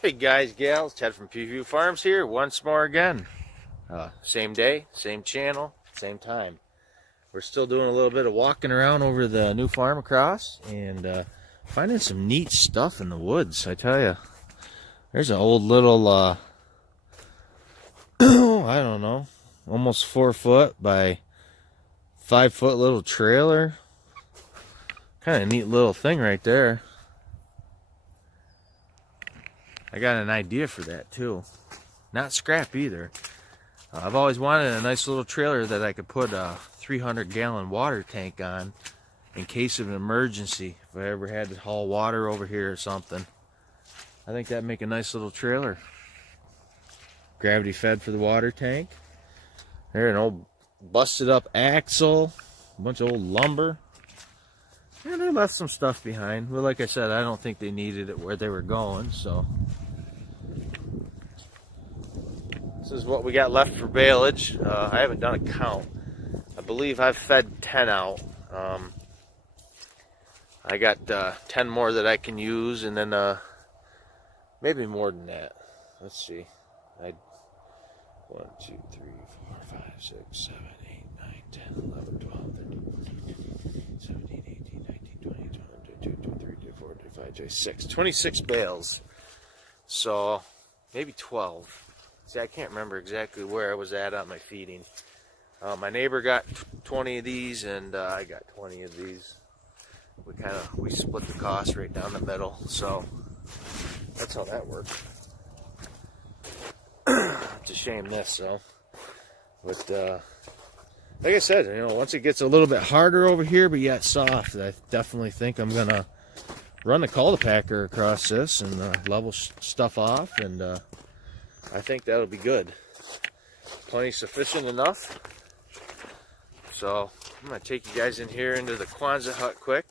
Hey guys, gals, Ted from Peaview Farms here once more again. Same day, same channel, same time. We're still doing a little bit of walking around over the new farm across and finding some neat stuff in the woods, I tell you. There's an old little, I don't know, almost 4 foot by 5 foot little trailer. Kind of neat little thing right there. I got an idea for that too. Not scrap either. I've always wanted a nice little trailer that I could put a 300-gallon water tank on in case of an emergency. If I ever had to haul water over here or something. I think that'd make a nice little trailer. Gravity fed for the water tank. There, an old busted up axle. A bunch of old lumber. And they left some stuff behind. But like I said, I don't think they needed it where they were going, so. This is what we got left for baleage. I haven't done a count. I believe I've fed 10 out. I got 10 more that I can use, and then maybe more than that. Let's see. 1, 2, 3, 4, 5, 6, 7, 8, 9, 10, 11, 12, 13, 17, 18, 19, 20, 21, 22, 23, 24, 25, 26. 26 bales. So maybe 12. See, I can't remember exactly where I was at on my feeding. My neighbor got 20 of these, and I got 20 of these. We split the cost right down the middle, so that's how that worked. It's a shame this, so. But like I said, once it gets a little bit harder over here, but yet soft, I definitely think I'm gonna run the cultipacker across this and level stuff off, and I think that'll be good. Plenty sufficient enough. So I'm going to take you guys in here into the Kwanzaa hut quick.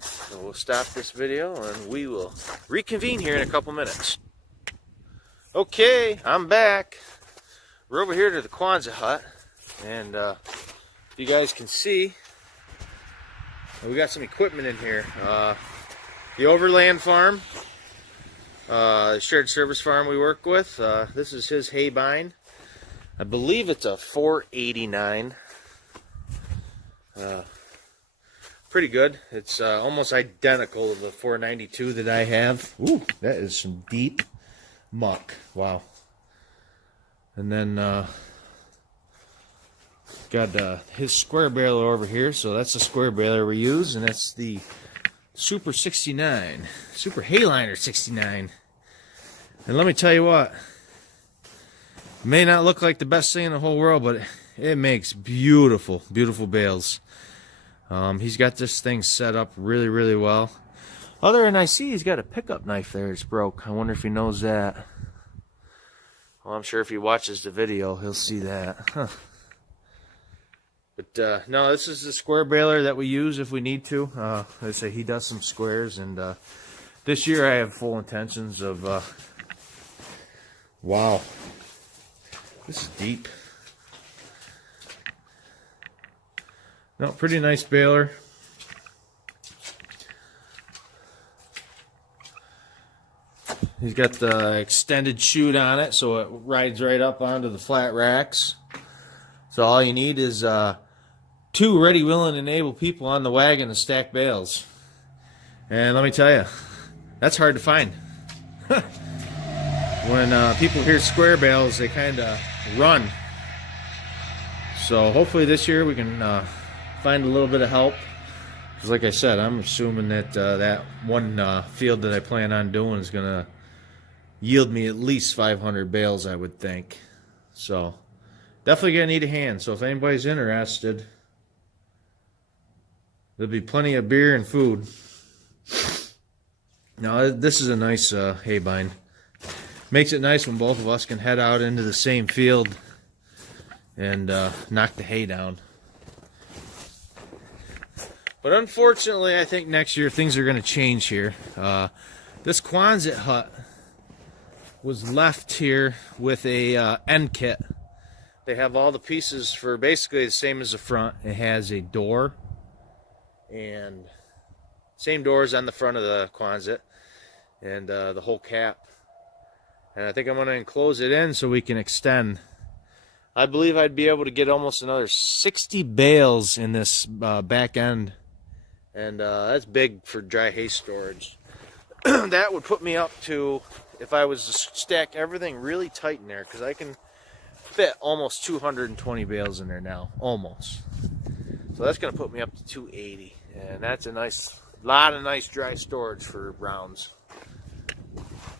So we'll stop this video and we will reconvene here in a couple minutes. Okay, I'm back. We're over here to the Kwanzaa hut. And you guys can see, we got some equipment in here. The Overland farm. Shared service farm we work with. This is his hay bind. I believe it's a 489. Pretty good. It's almost identical to the 492 that I have. Ooh, that is some deep muck. Wow. And then got his square baler over here. So that's the square baler we use, and that's the Super 69, Super Hayliner 69. And let me tell you what, it may not look like the best thing in the whole world, but it makes beautiful, beautiful bales. He's got this thing set up really, really well. Other than I see he's got a pickup knife there that's broke. I wonder if he knows that. Well, I'm sure if he watches the video, he'll see that. Huh. But no, this is the square baler that we use if we need to. Like I say, he does some squares, and this year I have full intentions of. Wow, this is deep. No, pretty nice baler. He's got the extended chute on it, so it rides right up onto the flat racks. So all you need is 2 ready, willing, and able people on the wagon to stack bales. And let me tell you, that's hard to find. When people hear square bales, they kind of run. So hopefully this year we can find a little bit of help. Because like I said, I'm assuming that that one field that I plan on doing is going to yield me at least 500 bales, I would think. So definitely going to need a hand. So if anybody's interested, there'll be plenty of beer and food. Now, this is a nice hay bind. Makes it nice when both of us can head out into the same field and knock the hay down. But unfortunately, I think next year things are going to change here. This Kwanzaa hut was left here with a end kit. They have all the pieces for basically the same as the front. It has a door, and same doors on the front of the Kwanzaa, and the whole cap. And I think I'm going to enclose it in so we can extend. I believe I'd be able to get almost another 60 bales in this back end. And that's big for dry hay storage. That would put me up to, if I was to stack everything really tight in there, because I can fit almost 220 bales in there now, almost. So that's going to put me up to 280, and that's a lot of nice dry storage for rounds.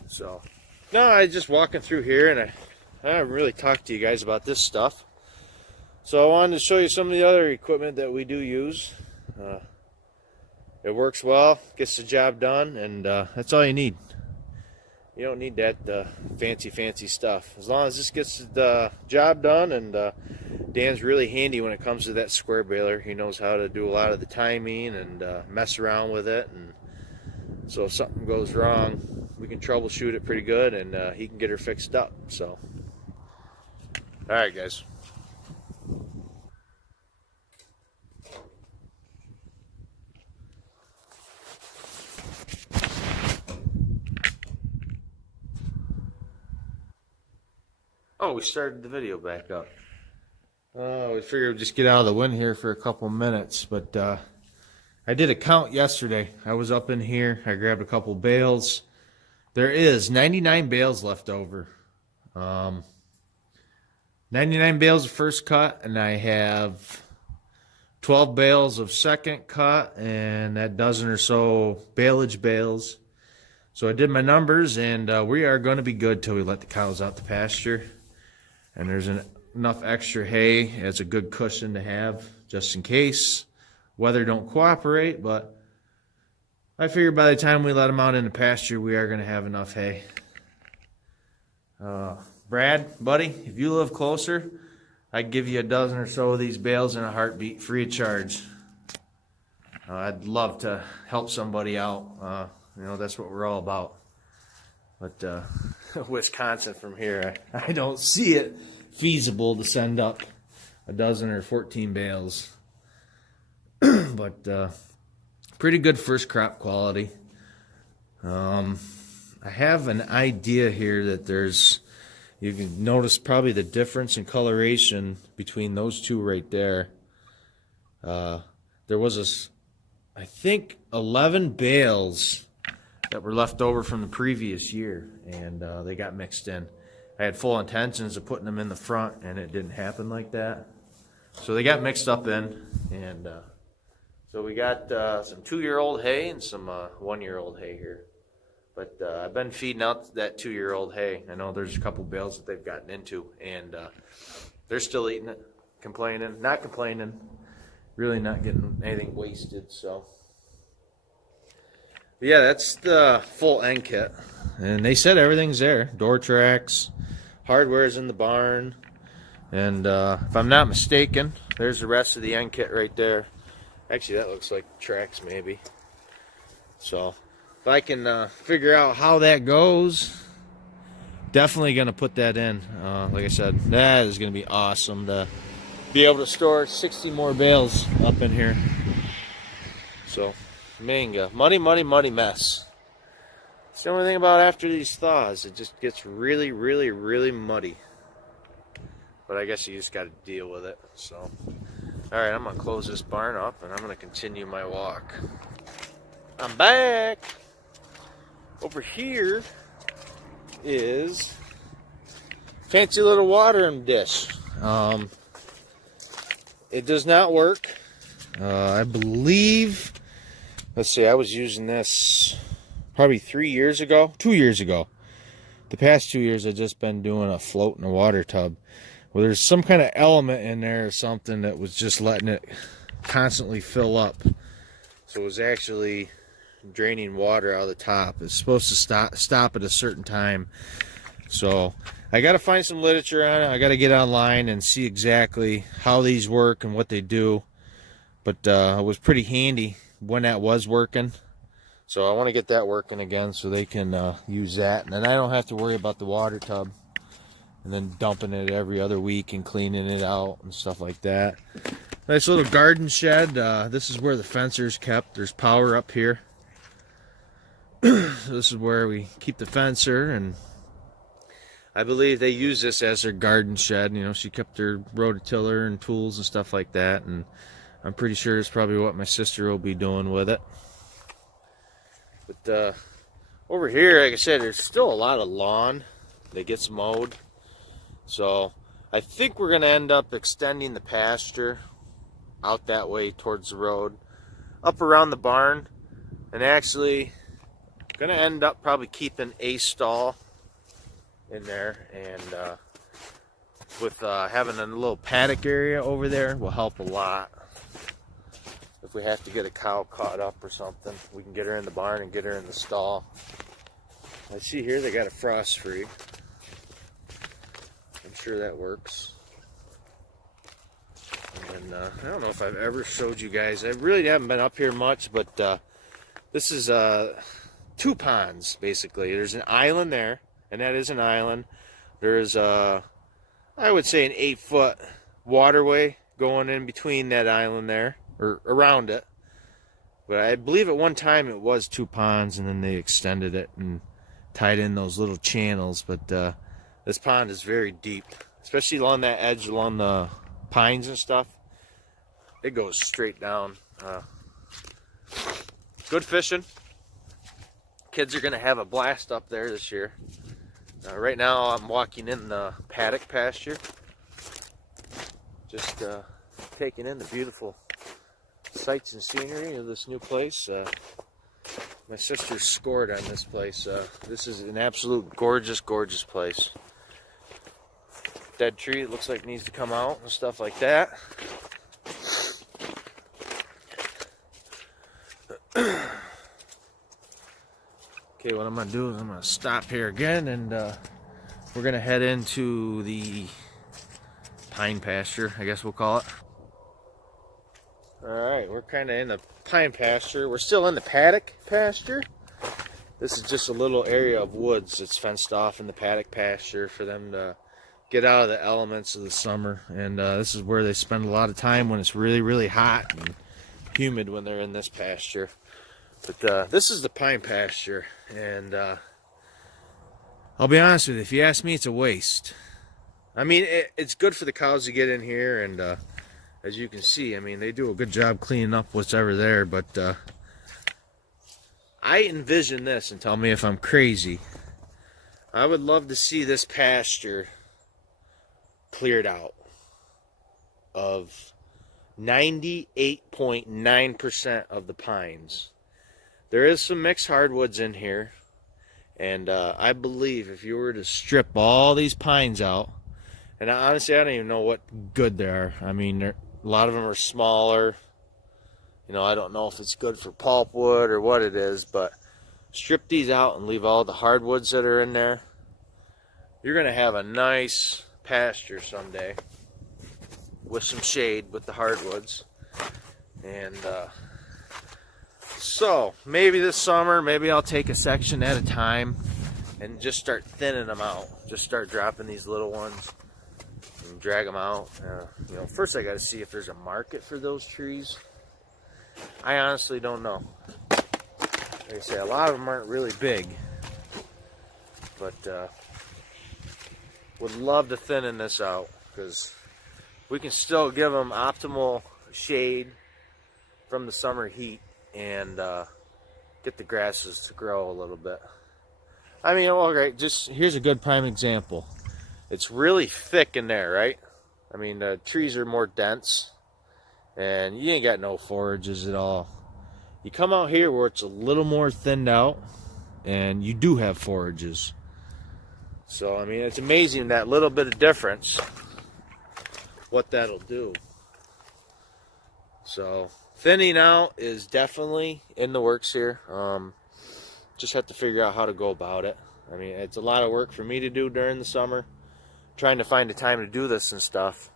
So, no, I just walking through here, and I haven't really talked to you guys about this stuff. So I wanted to show you some of the other equipment that we do use. It works well, gets the job done, and that's all you need. You don't need that fancy stuff. As long as this gets the job done, and Dan's really handy when it comes to that square baler. He knows how to do a lot of the timing and mess around with it, and so if something goes wrong, we can troubleshoot it pretty good, and he can get her fixed up. So, all right, guys. Oh, we started the video back up. We figured we'd just get out of the wind here for a couple minutes, but I did a count yesterday. I was up in here. I grabbed a couple bales. There is 99 bales left over. 99 bales of first cut, and I have 12 bales of second cut, and that dozen or so baleage bales. So I did my numbers, and we are going to be good till we let the cows out to pasture. And there's enough extra hay as a good cushion to have, just in case weather don't cooperate. But I figure by the time we let them out in the pasture, we are going to have enough hay. Brad, buddy, if you live closer, I'd give you a dozen or so of these bales in a heartbeat, free of charge. I'd love to help somebody out. That's what we're all about. But Wisconsin from here, I don't see it feasible to send up a dozen or 14 bales. But pretty good first crop quality. I have an idea here that you can notice probably the difference in coloration between those two right there. There was I think 11 bales that were left over from the previous year, and they got mixed in. I had full intentions of putting them in the front, and it didn't happen like that. So they got mixed up in, and so we got some 2-year-old hay and some 1-year-old hay here. But I've been feeding out that 2-year-old hay. I know there's a couple bales that they've gotten into, and they're still eating it, not complaining, really not getting anything wasted. So, but yeah, that's the full end kit, and they said everything's there. Door tracks, hardware's in the barn, and if I'm not mistaken, there's the rest of the end kit right there. Actually, that looks like tracks maybe. So if I can figure out how that goes, definitely going to put that in. Like I said, that is going to be awesome to be able to store 60 more bales up in here. So, manga. Muddy mess. It's the only thing about after these thaws, it just gets really, really, really muddy. But I guess you just got to deal with it. So, alright, I'm going to close this barn up and I'm going to continue my walk. I'm back! Over here is fancy little watering dish. It does not work. I believe, let's see, I was using this probably 2 years ago. The past 2 years I've just been doing a float in a water tub. Well, there's some kind of element in there or something that was just letting it constantly fill up. So it was actually draining water out of the top. It's supposed to stop at a certain time. So I got to find some literature on it. I got to get online and see exactly how these work and what they do. But it was pretty handy when that was working. So I want to get that working again so they can use that. And then I don't have to worry about the water tub and then dumping it every other week and cleaning it out and stuff like that. Nice little garden shed. This is where the fencer's kept. There's power up here. So this is where we keep the fencer, and I believe they use this as their garden shed. You know, she kept her rototiller and tools and stuff like that, and I'm pretty sure it's probably what my sister will be doing with it. But over here, like I said, there's still a lot of lawn that gets mowed. So I think we're going to end up extending the pasture out that way towards the road, up around the barn, and actually going to end up probably keeping a stall in there, and with having a little paddock area over there will help a lot. If we have to get a cow caught up or something, we can get her in the barn and get her in the stall. I see here they got a frost free. I'm sure that works. And I don't know if I've ever showed you guys. I really haven't been up here much, but this is 2 ponds basically. There's an island there, and that is an island. There's I would say an 8-foot waterway going in between that island there, or around it. But I believe at one time it was 2 ponds, and then they extended it and tied in those little channels. But this pond is very deep, especially along that edge, along the pines and stuff. It goes straight down. Good fishing. Kids are going to have a blast up there this year. Right now I'm walking in the paddock pasture, just taking in the beautiful sights and scenery of this new place. My sister scored on this place. This is an absolute gorgeous, gorgeous place. Dead tree, it looks like needs to come out and stuff like that. Okay, what I'm going to do is I'm going to stop here again, and we're going to head into the pine pasture, I guess we'll call it. Alright, we're kind of in the pine pasture. We're still in the paddock pasture. This is just a little area of woods that's fenced off in the paddock pasture for them to get out of the elements of the summer. And this is where they spend a lot of time when it's really, really hot and humid when they're in this pasture. But this is the pine pasture, and I'll be honest with you, if you ask me, it's a waste. I mean, it's good for the cows to get in here, and as you can see, I mean, they do a good job cleaning up what's ever there, but I envision this, and tell me if I'm crazy. I would love to see this pasture cleared out of 98.9% of the pines. There is some mixed hardwoods in here, and I believe if you were to strip all these pines out, and honestly, I don't even know what good they are. I mean, a lot of them are smaller. You know, I don't know if it's good for pulpwood or what it is, but strip these out and leave all the hardwoods that are in there. You're going to have a nice pasture someday with some shade with the hardwoods. And so maybe this summer, maybe I'll take a section at a time and just start thinning them out. Just start dropping these little ones and drag them out. You know, first I got to see if there's a market for those trees. I honestly don't know. Like I say, a lot of them aren't really big, but would love to thin this out, because we can still give them optimal shade from the summer heat and get the grasses to grow a little bit. I mean, all right, just here's a good prime example. It's really thick in there, right? I mean, the trees are more dense, and you ain't got no forages at all. You come out here where it's a little more thinned out, and you do have forages. So, I mean, it's amazing that little bit of difference, what that'll do. So, thinning out is definitely in the works here. Just have to figure out how to go about it. I mean, it's a lot of work for me to do during the summer, trying to find the time to do this and stuff.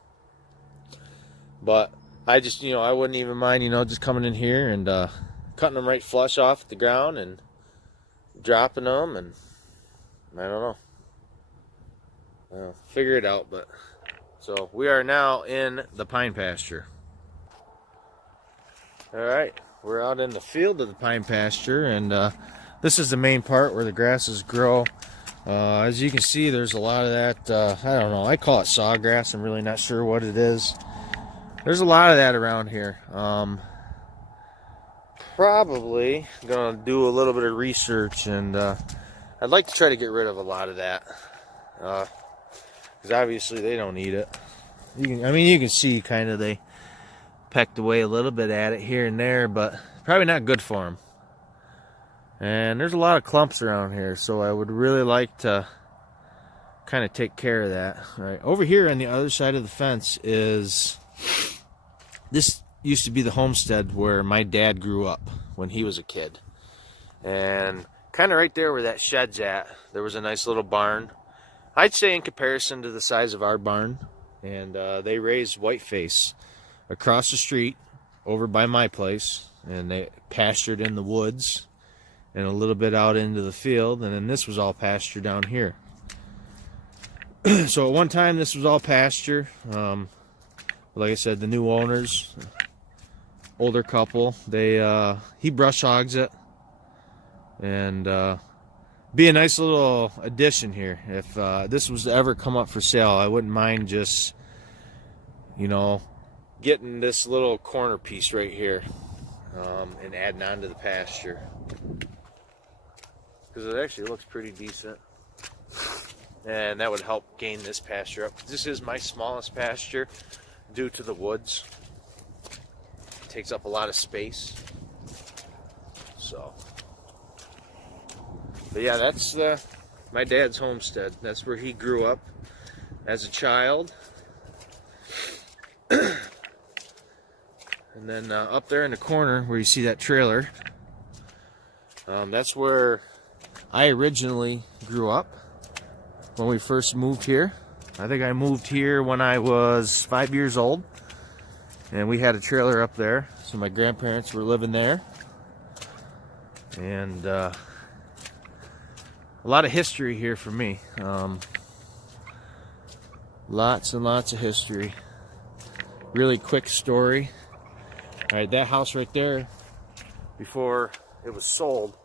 But I just, you know, I wouldn't even mind, you know, just coming in here and cutting them right flush off the ground and dropping them, and I don't know. I'll figure it out. But so we are now in the pine pasture. Alright, we're out in the field of the pine pasture, and this is the main part where the grasses grow. As you can see, there's a lot of that, I don't know, I call it sawgrass. I'm really not sure what it is. There's a lot of that around here. Probably gonna do a little bit of research, and I'd like to try to get rid of a lot of that, because obviously they don't need it. You can see kind of they pecked away a little bit at it here and there, but probably not good for them. And there's a lot of clumps around here, so I would really like to kind of take care of that. All right, over here on the other side of the fence is, this used to be the homestead where my dad grew up when he was a kid. And kind of right there where that shed's at, there was a nice little barn. I'd say in comparison to the size of our barn. And they raised whiteface across the street over by my place, and they pastured in the woods and a little bit out into the field, and then this was all pasture down here. So at one time this was all pasture. Like I said, the new owners, older couple, he brush hogs it, and be a nice little addition here. If this was to ever come up for sale, I wouldn't mind just, getting this little corner piece right here, and adding on to the pasture, because it actually looks pretty decent, and that would help gain this pasture up. This is my smallest pasture due to the woods. It takes up a lot of space. So, but yeah, that's my dad's homestead. That's where he grew up as a child. And then up there in the corner where you see that trailer, that's where I originally grew up when we first moved here. I think I moved here when I was 5 years old, and we had a trailer up there, so my grandparents were living there. And a lot of history here for me. Lots and lots of history. Really quick story. Alright, that house right there, before it was sold,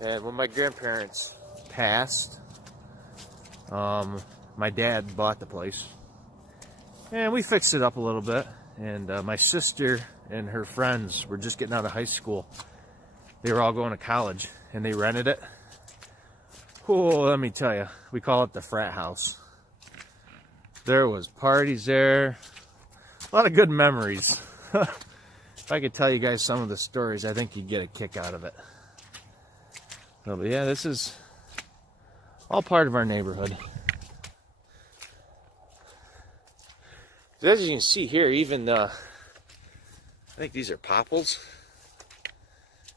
and when my grandparents passed, my dad bought the place, and we fixed it up a little bit. And my sister and her friends were just getting out of high school. They were all going to college, and they rented it. Oh, let me tell you, we call it the frat house. There was parties there, a lot of good memories. If I could tell you guys some of the stories, I think you'd get a kick out of it. So, but yeah, this is all part of our neighborhood. So as you can see here, even I think these are popples.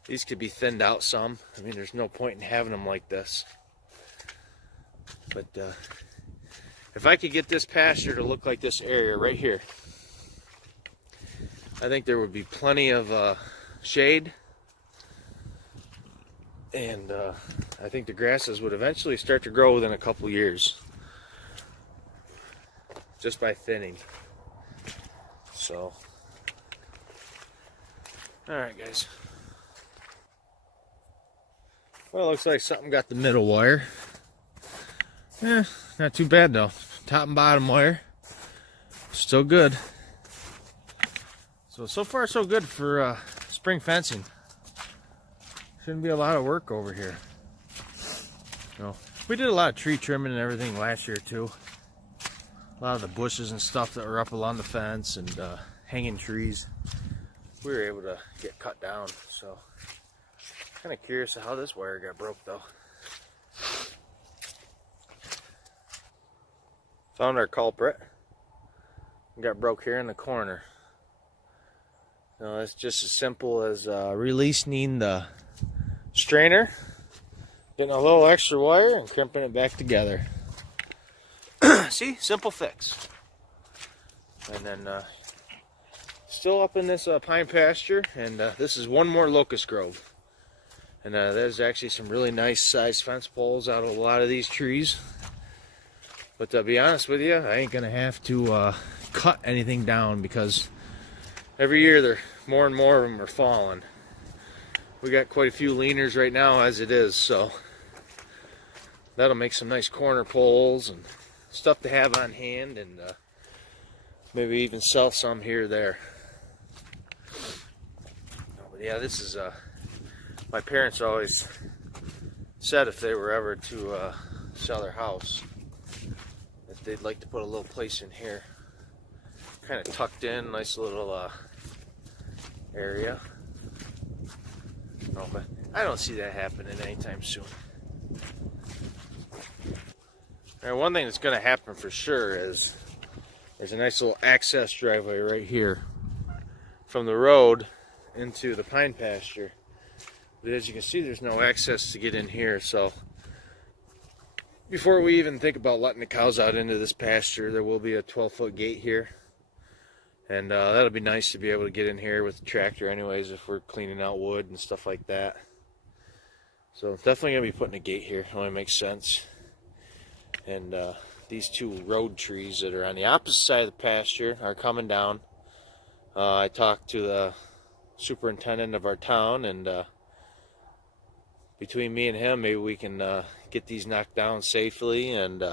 These could be thinned out some. I mean, there's no point in having them like this. But if I could get this pasture to look like this area right here, I think there would be plenty of shade, and I think the grasses would eventually start to grow within a couple years, just by thinning. So, alright guys. Well, it looks like something got the middle wire. Yeah, not too bad though. Top and bottom wire, still good. So far so good for spring fencing. Shouldn't be a lot of work over here. We did a lot of tree trimming and everything last year too. A lot of the bushes and stuff that were up along the fence, and hanging trees, we were able to get cut down. So, kind of curious how this wire got broke though. Found our culprit. Got broke here in the corner. It's just as simple as releasing the strainer, getting a little extra wire, and crimping it back together. See, simple fix. And then still up in this pine pasture, and this is one more locust grove. And there's actually some really nice sized fence poles out of a lot of these trees. But to be honest with you, I ain't gonna have to cut anything down, because every year more and more of them are falling. We got quite a few leaners right now as it is, so that'll make some nice corner poles and stuff to have on hand, and maybe even sell some here or there. But yeah, this is my parents always said if they were ever to sell their house, that they'd like to put a little place in here, kind of tucked in, nice little area. Oh, but I don't see that happening anytime soon. Now, one thing that's going to happen for sure is there's a nice little access driveway right here from the road into the pine pasture. But as you can see, there's no access to get in here. So before we even think about letting the cows out into this pasture, there will be a 12-foot gate here. And that'll be nice to be able to get in here with the tractor anyways if we're cleaning out wood and stuff like that. So definitely going to be putting a gate here. It only makes sense. And these two road trees that are on the opposite side of the pasture are coming down. I talked to the superintendent of our town, and between me and him, maybe we can get these knocked down safely. And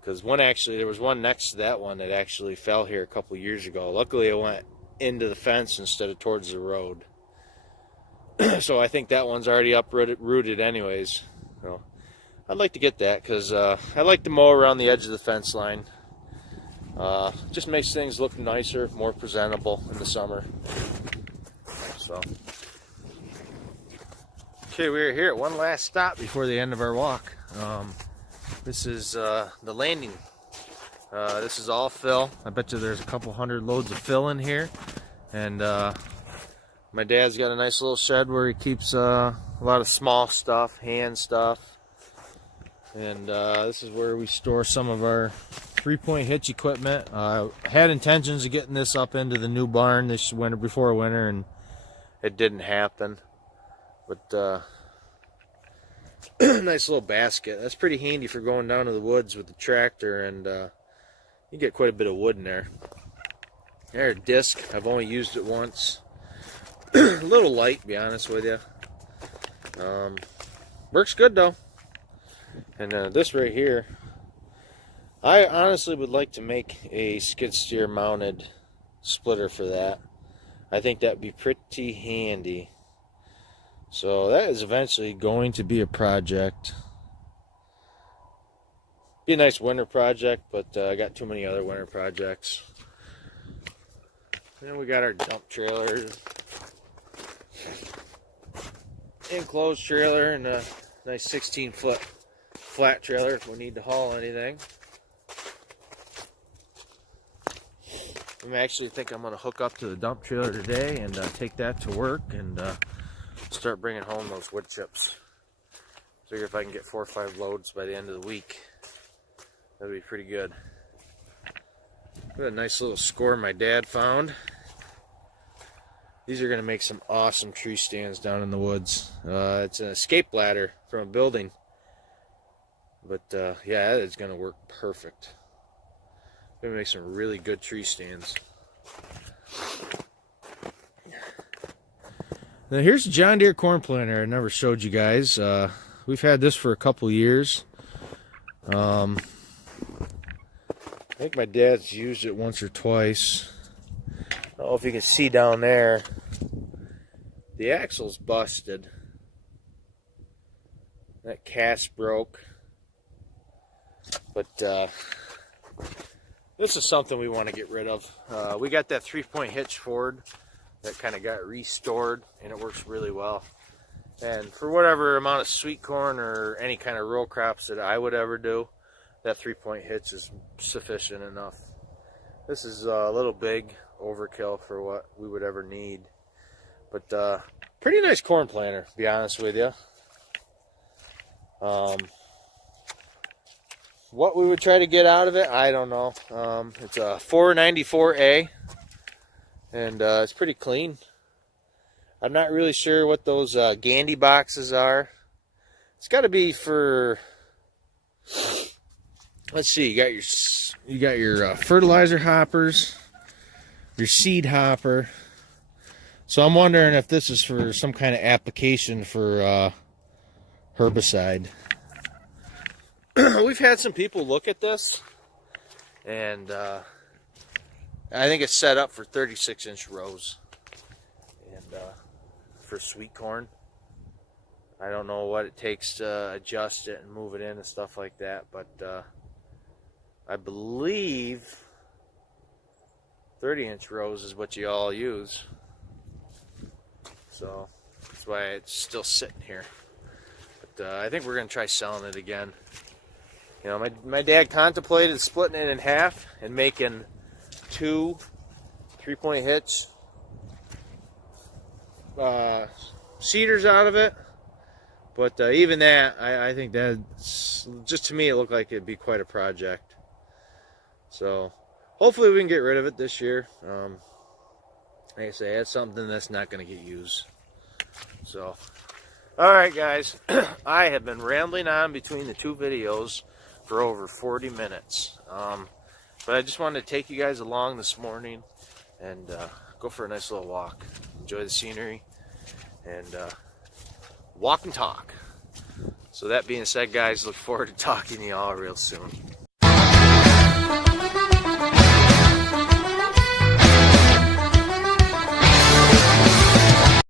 because there was one next to that one that actually fell here a couple years ago. Luckily, it went into the fence instead of towards the road. So I think that one's already uprooted anyways. So I'd like to get that because I like to mow around the edge of the fence line. Just makes things look nicer, more presentable in the summer. So, okay, we're here at one last stop before the end of our walk. This is the landing. This is all fill. I bet you there's a couple hundred loads of fill in here. And my dad's got a nice little shed where he keeps a lot of small stuff, hand stuff. And this is where we store some of our 3-point hitch equipment. I had intentions of getting this up into the new barn this winter, before winter, and it didn't happen. But nice little basket. That's pretty handy for going down to the woods with the tractor, and you get quite a bit of wood in there. There's a disc. I've only used it once. A little light, to be honest with you. Works good though. And this right here, I honestly would like to make a skid steer mounted splitter for that. I think that'd be pretty handy. So that is eventually going to be a project. Be a nice winter project, but I got too many other winter projects. Then we got our dump trailer, enclosed trailer, and a nice 16-foot flat trailer if we need to haul anything. I actually think I'm going to hook up to the dump trailer today and take that to work and start bringing home those wood chips. Figure if I can get 4 or 5 loads by the end of the week, that'd be pretty good. Got a nice little score my dad found. These are going to make some awesome tree stands down in the woods. It's an escape ladder from a building. But yeah, that is going to work perfect. Going to make some really good tree stands. Now here's a John Deere corn planter I never showed you guys. We've had this for a couple years. I think my dad's used it once or twice. I don't know if you can see down there. The axle's busted. That cast broke. But this is something we want to get rid of. We got that 3-point hitch Ford that kind of got restored, and it works really well. And for whatever amount of sweet corn or any kind of row crops that I would ever do, that 3-point hitch is sufficient enough. This is a little big overkill for what we would ever need. But pretty nice corn planter, to be honest with you. What we would try to get out of it, I don't know. It's a 494A, and it's pretty clean. I'm not really sure what those Gandy boxes are. It's got to be for. Let's see. You got your fertilizer hoppers, your seed hopper. So I'm wondering if this is for some kind of application for herbicide. we've had some people look at this, and I think it's set up for 36-inch rows, and for sweet corn. I don't know what it takes to adjust it and move it in and stuff like that, but I believe 30-inch rows is what you all use. So that's why it's still sitting here. But I think we're going to try selling it again. You know, my dad contemplated splitting it in half and making 2 3-point hitch cedars out of it. But even that, I think that's, just to me, it looked like it'd be quite a project. So hopefully we can get rid of it this year. Like I say, it's something that's not going to get used. So, alright guys, I have been rambling on between the 2 videos for over 40 minutes. But I just wanted to take you guys along this morning and go for a nice little walk. Enjoy the scenery and walk and talk. So that being said, guys, look forward to talking to you all real soon.